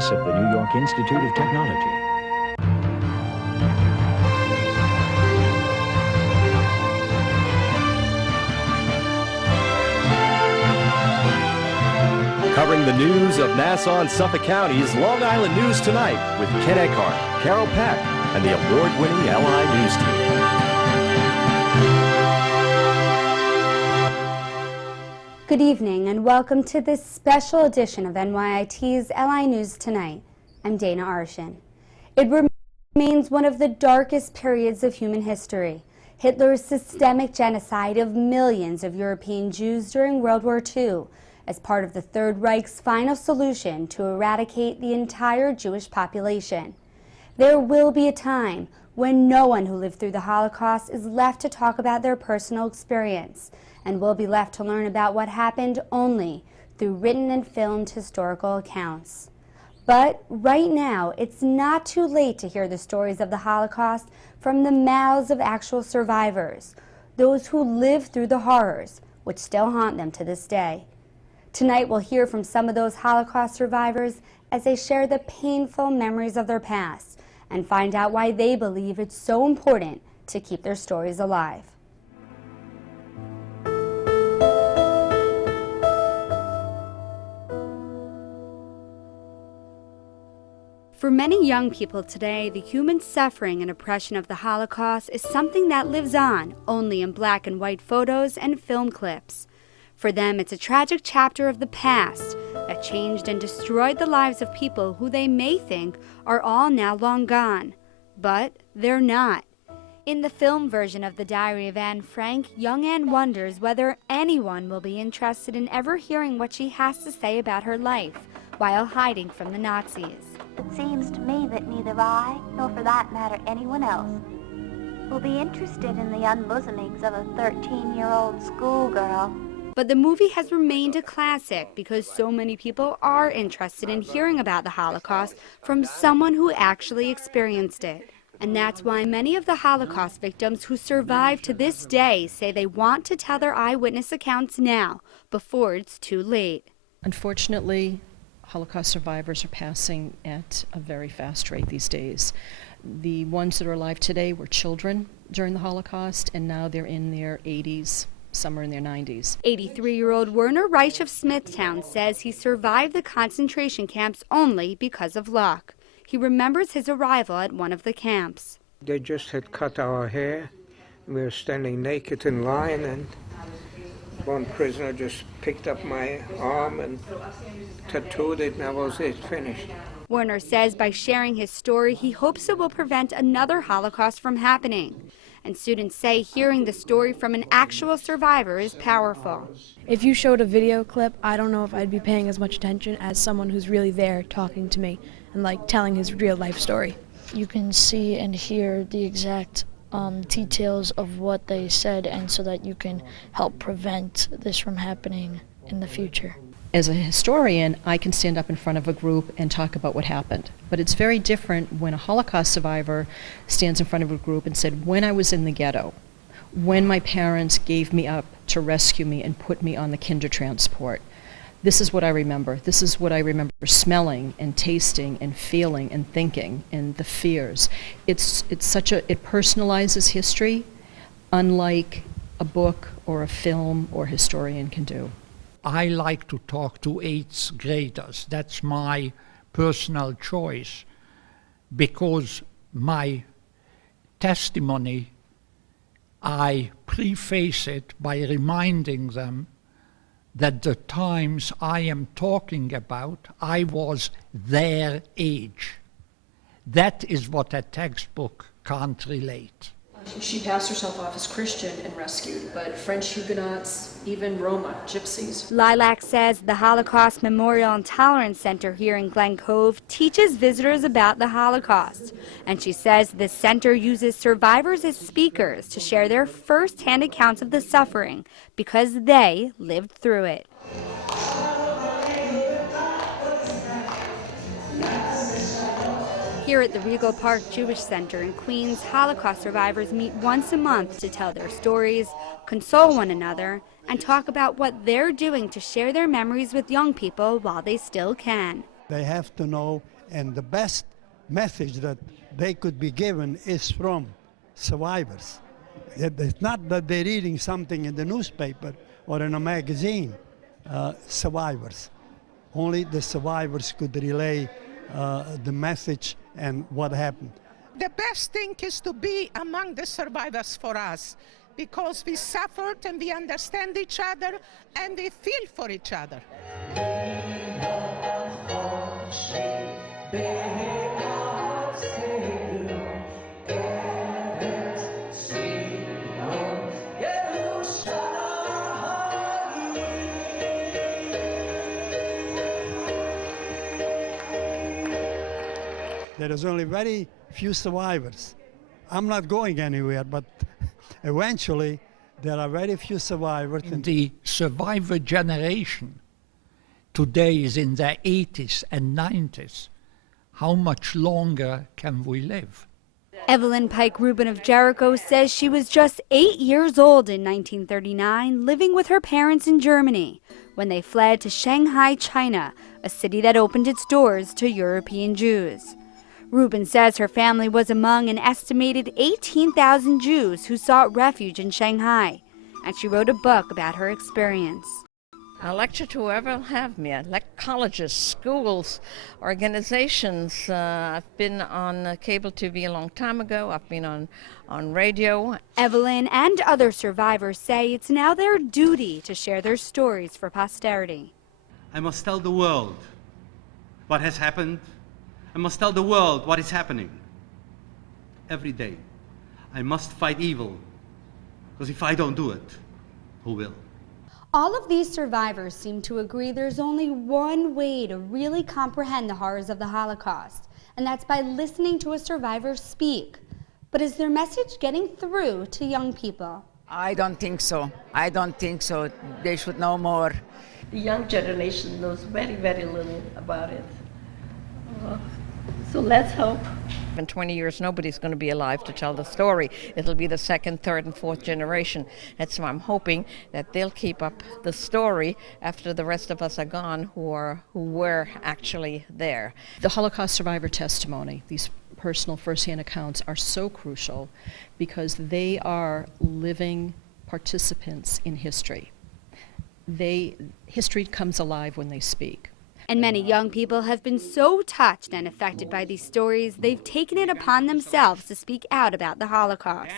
office of the New York Institute of Technology. Covering the news of Nassau and Suffolk County's Long Island News Tonight with Ken Eckhart, Carol Peck, and the award-winning LI News team. Good evening and welcome to this special edition of NYIT's LI News Tonight. I'm Dana Arschin. It remains one of the darkest periods of human history. Hitler's systemic genocide of millions of European Jews during World War II as part of the Third Reich's final solution to eradicate the entire Jewish population. There will be a time when no one who lived through the Holocaust is left to talk about their personal experience and will be left to learn about what happened only through written and filmed historical accounts. But right now, it's not too late to hear the stories of the Holocaust from the mouths of actual survivors, those who lived through the horrors, which still haunt them to this day. Tonight we'll hear from some of those Holocaust survivors as they share the painful memories of their past and find out why they believe it's so important to keep their stories alive. For many young people today, the human suffering and oppression of the Holocaust is something that lives on only in black and white photos and film clips. For them, it's a tragic chapter of the past that changed and destroyed the lives of people who they may think are all now long gone. But they're not. In the film version of the Diary of Anne Frank, young Anne wonders whether anyone will be interested in ever hearing what she has to say about her life while hiding from the Nazis. It seems to me that neither I, nor for that matter anyone else, will be interested in the unbosomings of a 13-year-old schoolgirl. But the movie has remained a classic because so many people are interested in hearing about the Holocaust from someone who actually experienced it. And that's why many of the Holocaust victims who survive to this day say they want to tell their eyewitness accounts now, before it's too late. Unfortunately, Holocaust survivors are passing at a very fast rate these days. The ones that are alive today were children during the Holocaust, and now they're in their 80s. Some are in their 90s. 83-year-old Werner Reich of Smithtown says he survived the concentration camps only because of luck. He remembers his arrival at one of the camps. They just had cut our hair. We were standing naked in line, and one prisoner just picked up my arm and tattooed it, and that was it, finished. Werner says by sharing his story, he hopes it will prevent another Holocaust from happening. And students say hearing the story from an actual survivor is powerful. If you showed a video clip, I don't know if I'd be paying as much attention as someone who's really there talking to me and like telling his real life story. You can see and hear the exact details of what they said, and so that you can help prevent this from happening in the future. As a historian, I can stand up in front of a group and talk about what happened. But it's very different when a Holocaust survivor stands in front of a group and said, when I was in the ghetto, when my parents gave me up to rescue me and put me on the Kindertransport, this is what I remember. This is what I remember smelling and tasting and feeling and thinking, and the fears. It personalizes history, unlike a book or a film or historian can do. I like to talk to 8th graders. That's my personal choice, because my testimony, I preface it by reminding them that the times I am talking about, I was their age. That is what a textbook can't relate. She passed herself off as Christian and rescued, but French Huguenots, even Roma, Gypsies. Lilac says the Holocaust Memorial and Tolerance Center here in Glen Cove teaches visitors about the Holocaust. And she says the center uses survivors as speakers to share their first-hand accounts of the suffering because they lived through it. Here at the Regal Park Jewish Center in Queens, Holocaust survivors meet once a month to tell their stories, console one another, and talk about what they're doing to share their memories with young people while they still can. They have to know, and the best message that they could be given is from survivors. It's not that they're reading something in the newspaper or in a magazine. Survivors. Only the survivors could relay the message and what happened. The best thing is to be among the survivors for us, because we suffered and we understand each other and we feel for each other. There is only very few survivors. I'm not going anywhere, but eventually there are very few survivors. In the survivor generation today is in their 80s and 90s. How much longer can we live? Evelyn Pike Rubin of Jericho says she was just 8 years old in 1939, living with her parents in Germany when they fled to Shanghai, China, a city that opened its doors to European Jews. Rubin says her family was among an estimated 18,000 Jews who sought refuge in Shanghai, and she wrote a book about her experience. I lecture to whoever will have me. I lecture colleges, schools, organizations. I've been on cable TV a long time ago. I've been on radio. Evelyn and other survivors say it's now their duty to share their stories for posterity. I must tell the world what has happened. I must tell the world what is happening. Every day, I must fight evil, because if I don't do it, who will? All of these survivors seem to agree there's only one way to really comprehend the horrors of the Holocaust, and that's by listening to a survivor speak. But is their message getting through to young people? I don't think so. I don't think so. They should know more. The young generation knows very, very little about it. So let's hope. In 20 years, nobody's going to be alive to tell the story. It'll be the second, third, and fourth generation. And so I'm hoping that they'll keep up the story after the rest of us are gone who were actually there. The Holocaust survivor testimony, these personal first-hand accounts, are so crucial because they are living participants in history. History comes alive when they speak. And many young people have been so touched and affected by these stories, they've taken it upon themselves to speak out about the Holocaust.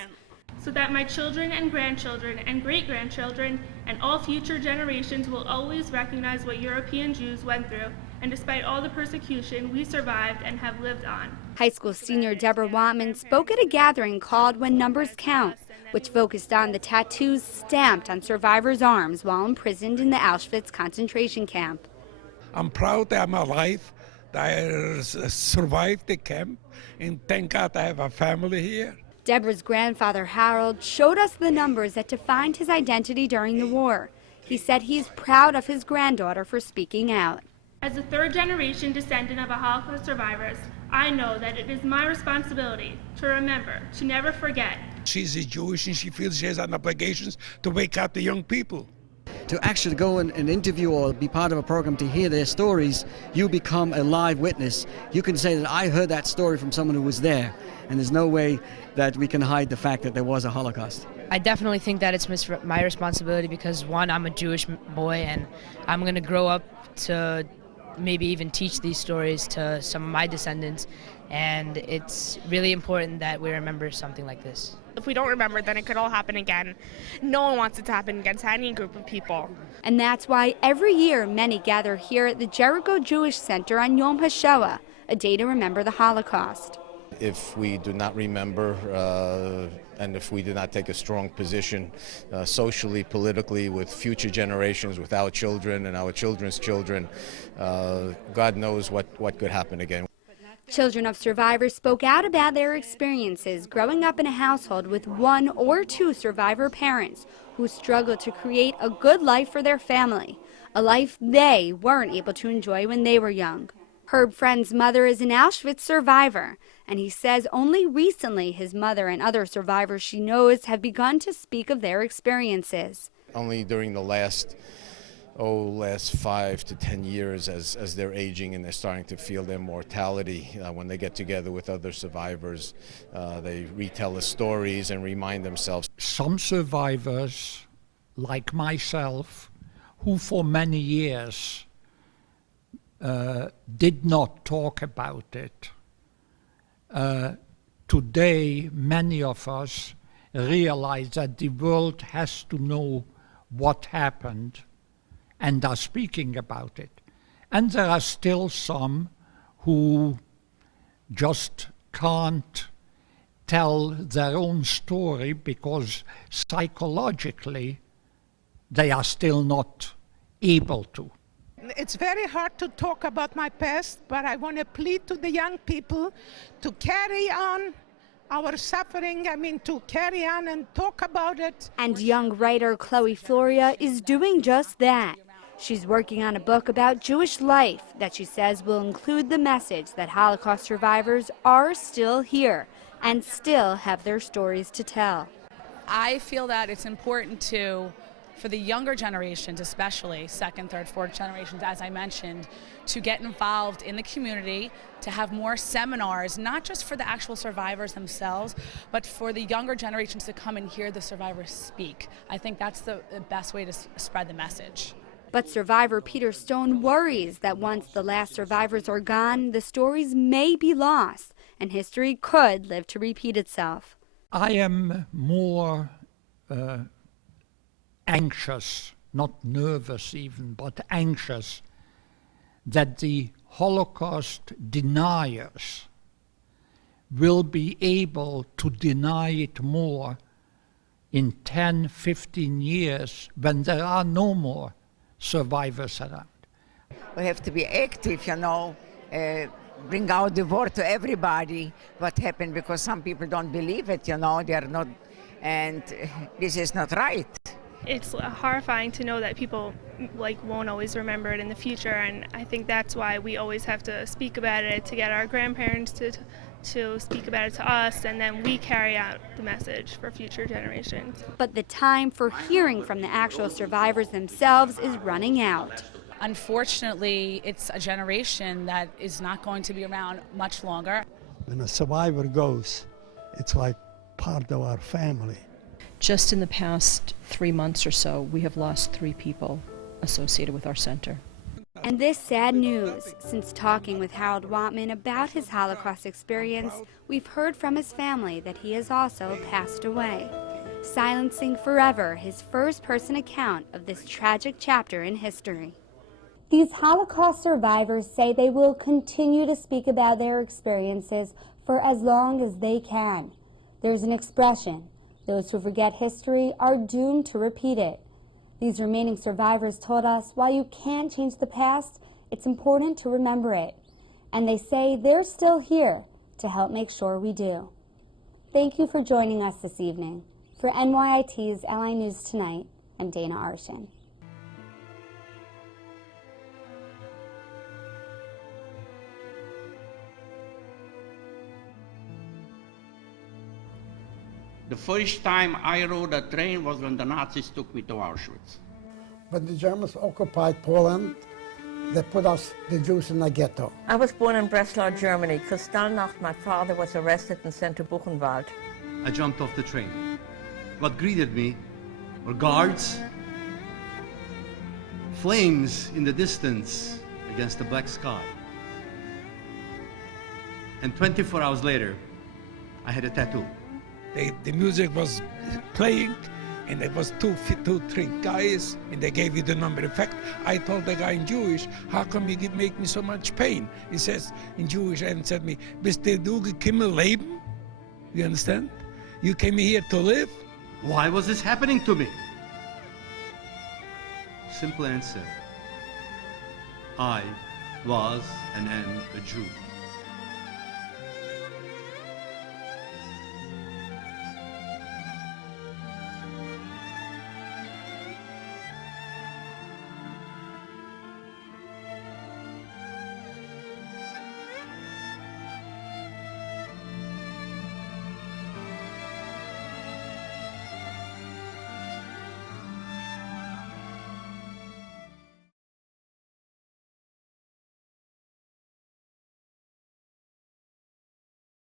So that my children and grandchildren and great-grandchildren and all future generations will always recognize what European Jews went through, and despite all the persecution, we survived and have lived on. High school senior Deborah Wattman spoke at a gathering called When Numbers Count, which focused on the tattoos stamped on survivors' arms while imprisoned in the Auschwitz concentration camp. I'm proud that I'm alive, that I survived the camp, and thank God I have a family here. Deborah's grandfather, Harold, showed us the numbers that defined his identity during the war. He said he's proud of his granddaughter for speaking out. As a third-generation descendant of a Holocaust survivors, I know that it is my responsibility to remember, to never forget. She's a Jewish and she feels she has an obligation to wake up the young people. To actually go and interview or be part of a program to hear their stories, you become a live witness. You can say that I heard that story from someone who was there, and there's no way that we can hide the fact that there was a Holocaust. I definitely think that it's my responsibility because, one, I'm a Jewish boy and I'm going to grow up to maybe even teach these stories to some of my descendants, and it's really important that we remember something like this. If we don't remember, then it could all happen again. No one wants it to happen again to any group of people. And that's why every year many gather here at the Jericho Jewish Center on Yom HaShoah, a day to remember the Holocaust. If we do not remember and if we do not take a strong position socially, politically, with future generations, with our children and our children's children, God knows what could happen again. Children of survivors spoke out about their experiences growing up in a household with one or two survivor parents who struggled to create a good life for their family, a life they weren't able to enjoy when they were young. Herb Friend's mother is an Auschwitz survivor, and he says only recently his mother and other survivors she knows have begun to speak of their experiences. Only during the last last 5 to 10 years as they're aging and they're starting to feel their mortality. When they get together with other survivors, they retell the stories and remind themselves. Some survivors, like myself, who for many years did not talk about it, today many of us realize that the world has to know what happened and are speaking about it. And there are still some who just can't tell their own story because psychologically they are still not able to. It's very hard to talk about my past, but I want to plead to the young people to carry on our suffering, to carry on and talk about it. And young writer Chloe Floria is doing just that. She's working on a book about Jewish life that she says will include the message that Holocaust survivors are still here and still have their stories to tell. I feel that it's important for the younger generations, especially second, third, fourth generations, as I mentioned, to get involved in the community, to have more seminars, not just for the actual survivors themselves, but for the younger generations to come and hear the survivors speak. I think that's the best way to spread the message. But survivor Peter Stone worries that once the last survivors are gone, the stories may be lost and history could live to repeat itself. I am more anxious, not nervous even, but anxious that the Holocaust deniers will be able to deny it more in 10, 15 years when there are no more survivors around. We have to be active, bring out the word to everybody what happened, because some people don't believe it, they are not, and this is not right. It's horrifying to know that people won't always remember it in the future, and I think that's why we always have to speak about it, to get our grandparents to speak about it to us, and then we carry out the message for future generations. But the time for hearing from the actual survivors themselves is running out. Unfortunately, it's a generation that is not going to be around much longer. When a survivor goes, it's like part of our family. Just in the past 3 months or so, we have lost 3 people associated with our center. And this sad news, since talking with Harold Watman about his Holocaust experience, we've heard from his family that he has also passed away, silencing forever his first-person account of this tragic chapter in history. These Holocaust survivors say they will continue to speak about their experiences for as long as they can. There's an expression: those who forget history are doomed to repeat it. These remaining survivors told us while you can't change the past, it's important to remember it. And they say they're still here to help make sure we do. Thank you for joining us this evening. For NYIT's LI News Tonight, I'm Dana Arschin. The first time I rode a train was when the Nazis took me to Auschwitz. When the Germans occupied Poland, they put us, the Jews, in a ghetto. I was born in Breslau, Germany. Kristallnacht, my father was arrested and sent to Buchenwald. I jumped off the train. What greeted me were guards, flames in the distance against the black sky. And 24 hours later, I had a tattoo. The music was playing, and it was two, three guys, and they gave you the number. In fact, I told the guy in Jewish, how come you make me so much pain? He says in Jewish, and said me, bist du gekommen leben? You understand? You came here to live? Why was this happening to me? Simple answer. I was and am a Jew.